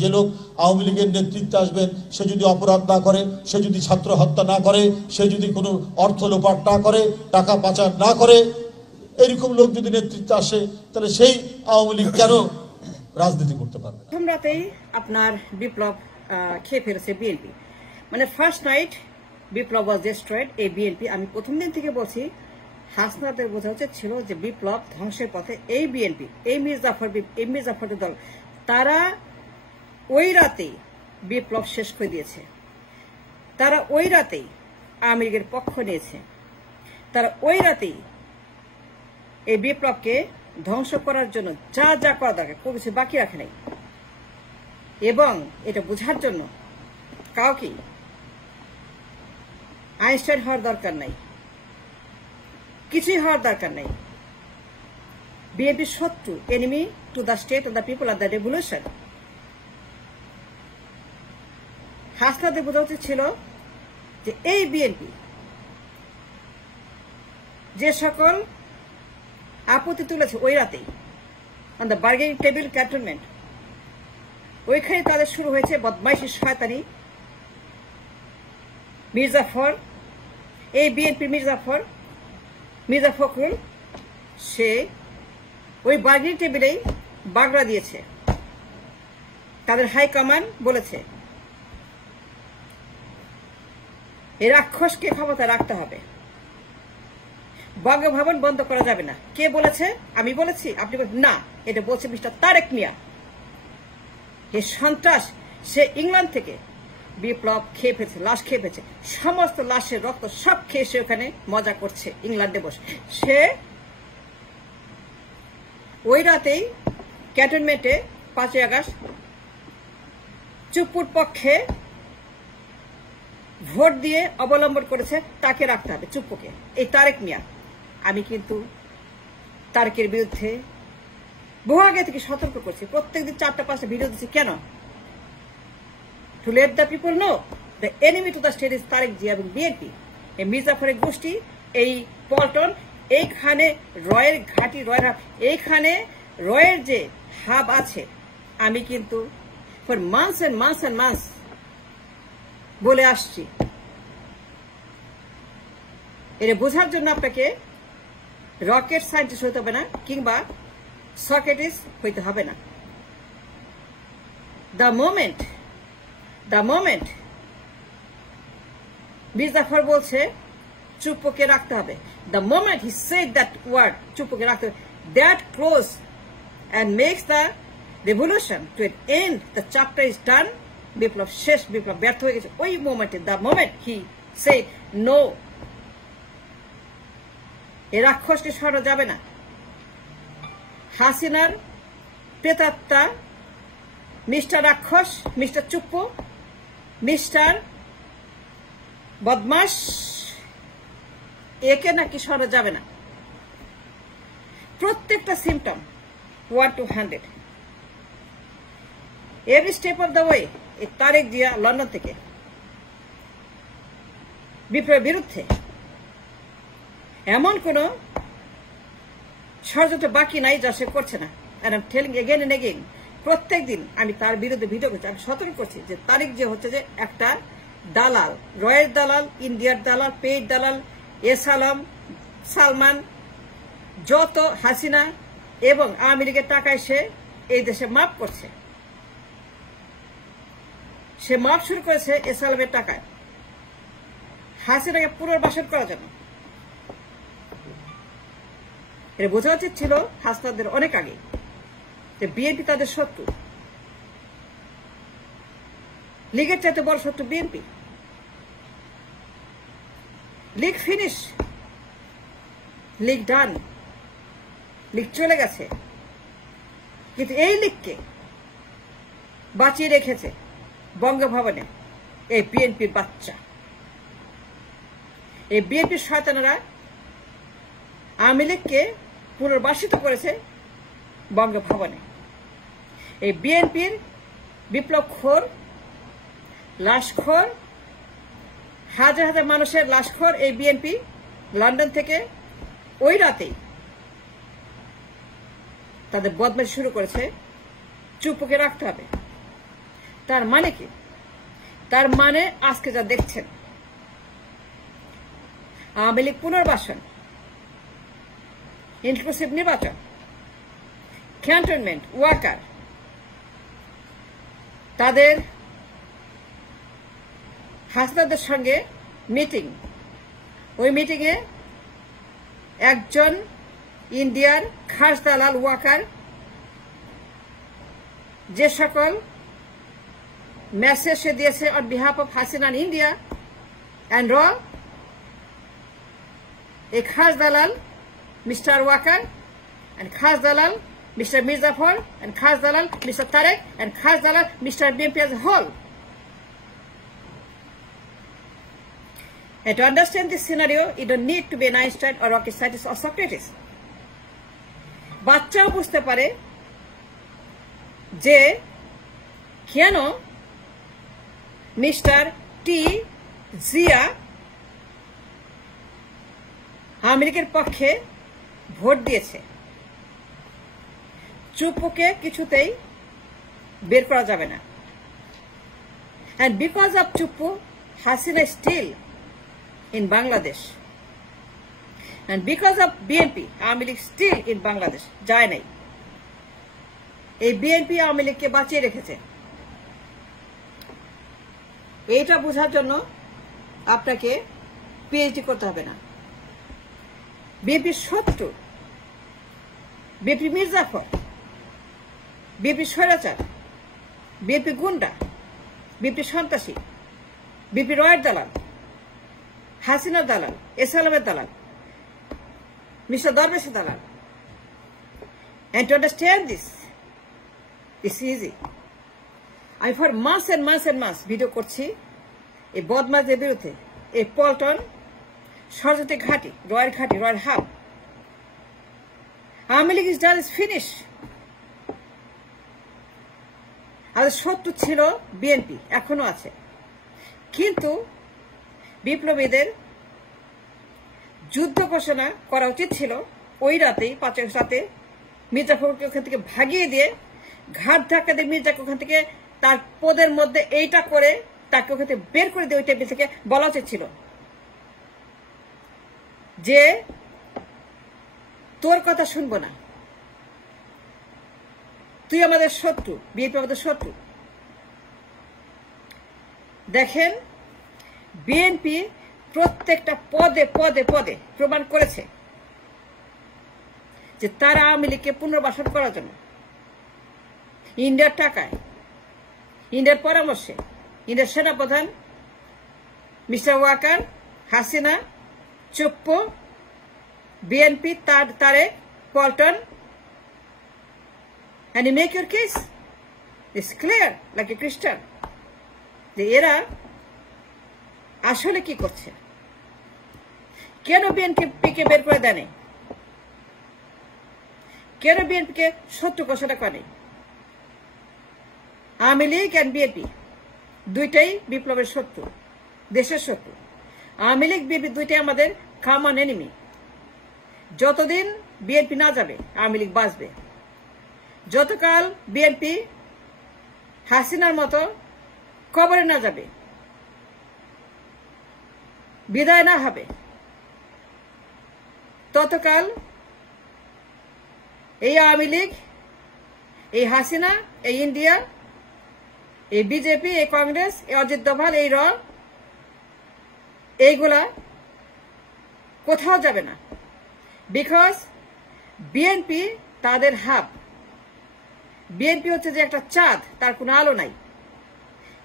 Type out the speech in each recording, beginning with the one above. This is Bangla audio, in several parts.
যে লোক আওয়ামী লীগের নেতৃত্বে আসবেন সে যদি অপরাধ না করে, সে যদি ছাত্র হত্যা না করে, সে যদি কোনো অর্থ লোপাট না করে, টাকা পাচার না করে, এরকম লোক যদি নেতৃত্বে আসে তাহলে সেই আওয়ামী লীগ কেন রাজনীতি করতে পারবে? প্রথম রাতেই আপনার বিপ্লব খেয়ে ফেলেছে বিএনপি। মানে ফার্স্ট নাইট বিপ্লব ওয়াজ ডিস্ট্রয়েড এই বিএনপি। আমি প্রথম দিন থেকে বলছি হাসনাতের বোঝা উচিত ছিল যে বিপ্লব ধ্বংসের পথে এই বিএনপি, এই মির্জাফরের দল, তারা ওই রাতেই বিপ্লব শেষ করে দিয়েছে। তারা ওই রাতেই আওয়ামী লীগের পক্ষ নিয়েছে। তারা ওই রাতেই এই বিপ্লবকে ধ্বংস করার জন্য যা যা করা দরকার কোনো কিছু বাকি রাখে নাই। এবং এটা বোঝার জন্য কাউকে আইনস্টাইন হওয়ার দরকার নাই, কিছুই হওয়ার দরকার নাই। বিএনপির শত্রু, enemy to the state of the people of the revolution. হাসনাদের বোঝা উচিত ছিল যে এই বিএনপি যে সকল আপত্তি তুলেছে ওই রাতেই on the bargaining table cantonment, ওইখানে তাদের শুরু হয়েছে বদমাইশি, শয়তানি। মির্জাফর, এই বিএনপি মির্জা ফখরুল, সে ওই বার্গেনিং টেবিলেই বাগড়া দিয়েছে। তাদের হাইকমান্ড বলেছে এই রাক্ষসকে ক্ষমতা রাখতে হবে, বঙ্গভবন বন্ধ করা যাবে না। কে বলেছে? আমি বলেছি? আপনি না, এটা বলছে মিস্টার তারেক মিয়া। এ সন্ত্রাস, সে ইংল্যান্ড থেকে বিপ্লব খেয়ে ফেলছে, লাশ খেয়ে ফেলছে, সমস্ত লাশের রক্ত সব খেয়ে সে ওখানে মজা করছে ইংল্যান্ডে বসে। সে ওই রাতেই ক্যান্টনমেন্টে 5ই আগস্ট চুপ্পুর পক্ষে ভোট দিয়ে অবলম্বন করেছে, তাকে রাখতে হবে চুপ্পুকে, এই তারেক মিয়া। আমি কিন্তু তারেকের বিরুদ্ধে বহু আগে থেকে সতর্ক করছি, প্রত্যেকদিন 4টা-5টা ভিডিও দিচ্ছি। কেন? To let the people know the enemy to the state is Tarique Zia এবং বিএনপি। এই মির্জাফরের গোষ্ঠী, এই পল্টন, এইখানে রয়ের ঘাঁটি, এইখানে রয়ের যে হাব আছে, আমি কিন্তু ফর মান্থস এন্ড মান্থস বলে আসছি। এটা বোঝার জন্য আপনাকে রকেট সায়েন্টিস্ট হতে হবে না, কিংবা সকেটিস্ট হইতে হবে না। দ্য মোমেন্ট মির্জাফর বলছে চুপ্পুকে রাখতে হবে, the moment he said that word, চুপ্পুকে রাখতে হবে, that close and makes the revolution to an end, the chapter is done, বিপ্লব শেষ, বিপ্লব ব্যর্থ হয়ে গেছে। ওই মোমেন্টে, the moment he said no, এ রাক্ষসকে সরানো যাবে না। হাসিনার প্রেতাত্মা মিস্টার রাক্ষস, মিস্টার চুপ্পু, মিস্টার বদমাস, একে নাকি সরানো যাবে না। প্রত্যেকটা symptom 1-200 every step of the way। এই তারেক জিয়া লন্ডন থেকে বিপ্লবের বিরুদ্ধে এমন কোন ষড়যন্ত্র বাকি নাই যা সে করছে না। and I'm telling again and again, প্রত্যেক দিন আমি তার বিরুদ্ধে ভিডিও করছি, আমি সতর্ক করছি যে তারেক জিয়া হচ্ছে যে একটা দালাল, রয়ের দালাল, ইন্ডিয়ার দালাল, পেইড দালাল, সালমান, যত হাসিনা এবং আওয়ামী লীগের টাকায় সে এই দেশে মাপ করছে। সে মাপ শুরু করেছে এসালামের টাকায়, হাসিনাকে পুনর্বাসন করার জন্য। এটা বোঝা উচিত ছিল হাসনাদের অনেক আগে যে বিএনপি তাদের শত্রু। লীগের চাইতে বড় শত্রু বিএনপি। লীগ ফিনিশ, লীগ ডান, লীগ চলে গেছে। কিন্তু এই লীগকে বাঁচিয়ে রেখেছে বঙ্গভবনে এই বিএনপির বাচ্চা। এই বিএনপির শয়তানেরা আওয়ামী লীগকে পুনর্বাসিত করেছে বঙ্গভবনে। এই বিএনপির বিপ্লবখোর, লাশখোর, হাজার হাজার মানুষের লাশখোর এই বিএনপি লন্ডন থেকে ওই রাতেই তাদের বদমাইশি শুরু করেছে। চুপ্পুকে রাখতে হবে, তার মানে কি? তার মানে আজকে যা দেখছেন, আওয়ামী লীগ পুনর্বাসন, ইনক্লুসিভ নির্বাচন, ক্যান্টনমেন্ট ওয়ার্কার, তাদের হাসনাদের সঙ্গে মিটিং, ওই মিটিংয়ে একজন ইন্ডিয়ার খাস দালাল ওয়ার্কার যে সকল মেসেজ সে দিয়েছে on behalf of Hasina in India and র, এই খাস দালাল মিস্টার ওয়াকার and খাস দালাল মিস্টার মির্জাফর and খাস দালাল মিস্টার তারেক and খাস দালাল mister BNP as a whole. And to understand this scenario, you don't need to be an Einstein or rocket scientist or Socrates. বাচ্চাও বুঝতে পারে যে কেন মিস্টার টি জিয়া আওয়ামী লীগের পক্ষে ভোট দিয়েছে। চুপ্পুকে কিছুতেই বের করা যাবে না। And because of Chuppu, Hasina is still in Bangladesh. And because of BNP, Awami League still in Bangladesh, যায় নাই। এই বিএনপি আওয়ামী লীগকে বাঁচিয়ে রেখেছে। এইটা বোঝার জন্য আপনাকে পিএইচডি করতে হবে না। বিএনপির শত্রু, বিএনপি মির্জাফর, বিএনপি স্বৈরাচার, বিএনপি গুন্ডা, বিএনপি সন্ত্রাসী, বিএনপি রয়ের দালাল, হাসিনার দালাল, এসালামের দালাল, মিস্টার দরবেশের দালাল। And to understand this, it's easy. আমি ফর মাস এন্ড মাস এন্ড মাস ভিডিও করছি এই বদমাজদের বিরুদ্ধে, এই পল্টন, সরস্বতী ঘাটি, রয়ের hub. Awami League is done, is finish. আমাদের শত্রু ছিল বিএনপি, এখনো আছে, কিন্তু বিপ্লবীদের যুদ্ধ ঘোষণা করা উচিত ছিল ওই রাতেই, 5 রাতে মির্জাফরকে ওখান থেকে ভাগিয়ে দিয়ে, ঘাট ধাক্কা দিয়ে মির্জাকে ওখান থেকে তার পদের মধ্যে এইটা করে তাকে ওখান থেকে বের করে দিয়ে ওই টেবিল থেকে বলা উচিত ছিল যে তোর কথা শুনবো না, তুই আমাদের শত্রু, বিএনপি আমাদের শত্রু। দেখেন, বিএনপি প্রত্যেকটা পদে পদে পদে প্রমাণ করেছে যে তারা আওয়ামী লীগকে পুনর্বাসন করার জন্য ইন্ডিয়ার টাকায়, ইন্ডিয়ার পরামর্শে, ইন্ডিয়ার সেনাপ্রধান mister Waker, Hasina, Chuppu, BNP, Tarek, Paltan, and you make your case, it's clear like a crystal যে এরা আসলে কি করছে। কেন বিএনপিকে বের করে দেয়, কেন বিএনপিকে শত্রু ঘোষণা করে? আওয়ামী লীগ এন্ড বিএনপি দুইটাই বিপ্লবের শত্রু, দেশের শত্রু। আওয়ামী লীগ বিএনপি দুইটাই আমাদের কমন এনিমি। যতদিন বিএনপি না যাবে আওয়ামী লীগ বাঁচবে। যতকাল বিএনপি হাসিনার মতো কবরে না যাবে, বিদায় না হবে, ততকাল এই আওয়ামী লীগ, এই হাসিনা, এই ইন্ডিয়া, এই বিজেপি, এই কংগ্রেস, এই অজিত দোভাল, এই এইগুলা কোথাও যাবে না। বিকজ বিএনপি তাদের হাব। বিএনপি হচ্ছে যে একটা চাঁদ, তার কোনো আলো নাই।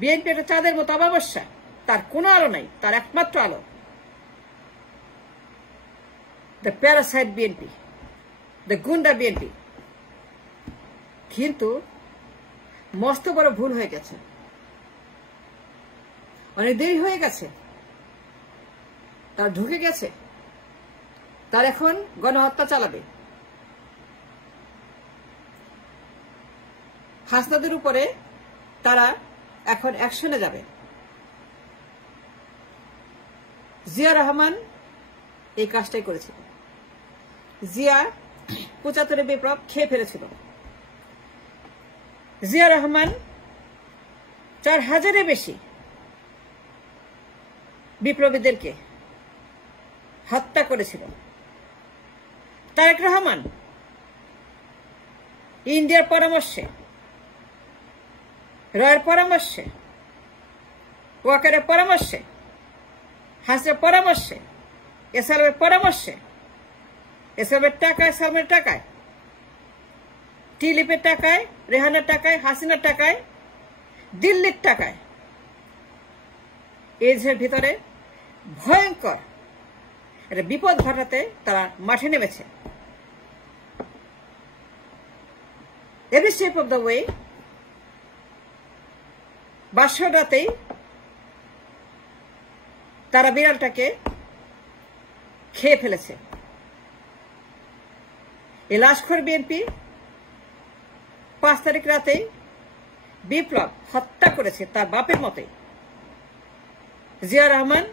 বিএনপি একটা চাঁদের মতো অমাবস্যা, তার কোনো আলো নাই, তার একমাত্র আলো দ্য প্যারাসাইট বিএনপি, দ্য গুন্ডা বিএনপি। কিন্তু মস্ত বড় ভুল হয়ে গেছে, অনেক দেরি হয়ে গেছে, তার ঢুকে গেছে, তার এখন গণহত্যা চালাবে। হাসনাদের উপরে তারা এখন অ্যাকশনে যাবে। জিয়া রহমান এই কাজটাই করেছিল। জিয়া 75 বিপ্লব খেয়ে ফেলেছিল। জিয়া রহমান 4,000-এর বেশি বিপ্লবীদেরকে হত্যা করেছিল। তারেক রহমান ইন্ডিয়ার পরামর্শে, রয়ের পরামর্শে, ওয়াকারের পরামর্শে, হাসিনার পরামর্শে, এসআলমের পরামর্শে, এসআলমের টাকায়, সালমের টাকায়, টিলিপের টাকায়, রেহানার টাকায়, হাসিনার টাকায়, দিল্লির টাকায় এই দেশের ভিতরে ভয়ঙ্কর একটা বিপদ ঘটাতে তারা মাঠে নেমেছে। Every step of the way বাসর রাতেই তারা বিড়ালটাকে খেয়ে ফেলেছে। এই লাশখোর বিএনপি 5 তারিখ রাতেই বিপ্লব হত্যা করেছে তার বাপের মতে। জিয়া রহমান,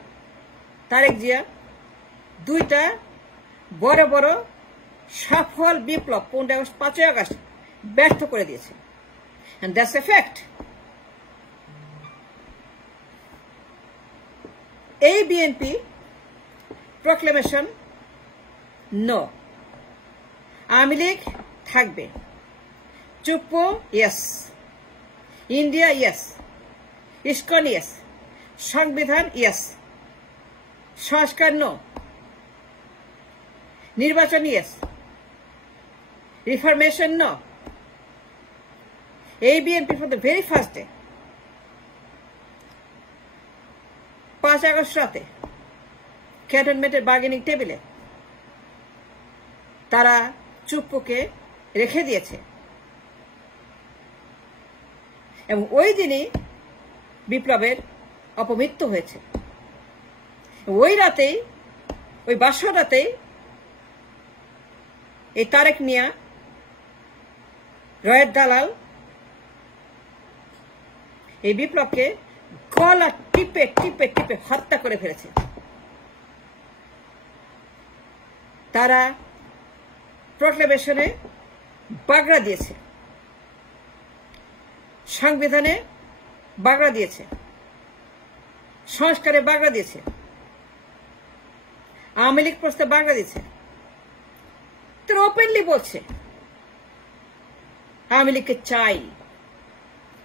তারেক জিয়া দুইটা বড় বড় সফল বিপ্লব 15 আগস্ট, 5 আগস্ট ব্যর্থ করে দিয়েছে। And that's a fact. এই বিএনপি প্রক্লেমেশন নো, আওয়ামী লীগ থাকবে, Chuppu yes, India yes, ISKCON yes, সংবিধান ইয়েস, সংস্কার নো, নির্বাচন ইয়েস, রিফরমেশন নো। এই BNP for the very first day 5 August রাতে ক্যান্টনমেন্টের বার্গেনিং টেবিলে তারা চুপ্পুকে রেখে দিয়েছে এবং ওই দিনই বিপ্লবের অপমৃত্যু হয়েছে। ওই রাতেই, ওই বাসর রাতেই এই তারেক মিয়া, রয়ের দালাল এই বিপ্লবকে গলা টিপে টিপে টিপে হত্যা করে ফেলেছে। তারা প্রক্লেমেশনে বাগড়া দিয়েছে, সংবিধানে বাগড়া দিয়েছে, সংস্কারে বাগড়া দিয়েছে, আওয়ামী লীগ প্রস্তাবে বাগড়া দিয়েছে। তারা ওপেনলি বলছে আওয়ামী লীগকে চাই,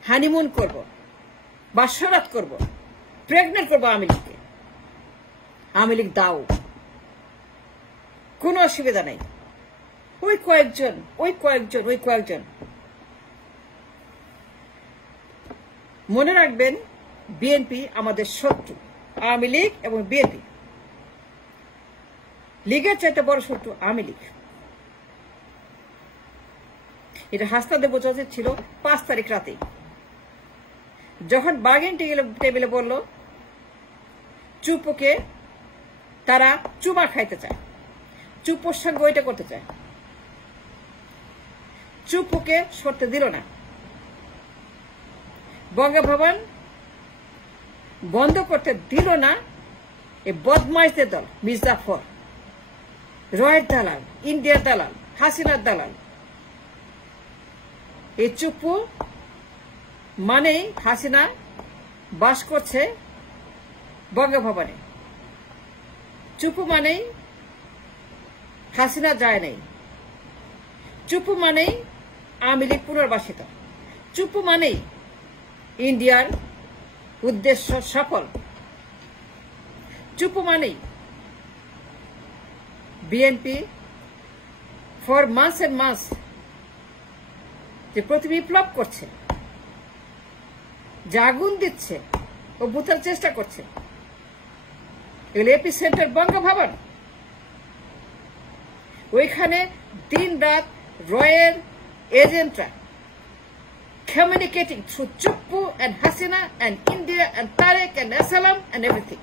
হানিমুন করব, বাসরাত করব, প্রেগনেন্ট করবো আওয়ামী লীগকে। আওয়ামী লীগ দাও, কোনো অসুবিধা নাই। ওই কয়েকজন মনে রাখবেন, বিএনপি আমাদের শত্রু, আওয়ামী লীগ এবং বিএনপি। লীগের চাইতে বড় শত্রু আওয়ামী লীগ। এটা হাসনাদের বোঝা উচিত ছিল 5 তারিখ রাতেই, যখন বার্গেনিং টেবিলে বলল চুপ্পুকে তারা চুমা খাইতে চায়, চুপ্পুর সঙ্গে ওইটা করতে চায়। চুপ্পুকে সরতে দিল না। বঙ্গভবন বন্ধ করতে দিল না এই বদমাইশদের দল, মির্জাফর, রয়ের দালাল, ইন্ডিয়ার দালাল, হাসিনার দালাল। এই চুপ্পু মানেই হাসিনা বাস করছে বঙ্গভবনে, চুপ্পু মানেই হাসিনা যায় নাই, চুপ্পু মানেই আওয়ামী লীগ পুনর্বাসিত, চুপ্পু মানেই ইন্ডিয়ার উদ্দেশ্য সফল, চুপ্পু মানেই BNP for months and months যে প্রতি বিপ্লব করছে, যে আগুন দিচ্ছে, অভ্যুত্থান চেষ্টা করছে, এগুলো এপি সেন্টার বঙ্গভবন। ওইখানে দিন রাত রয়ের এজেন্টরা communicating through Chuppu and Hasina and India and Tarek and Assalam and everything.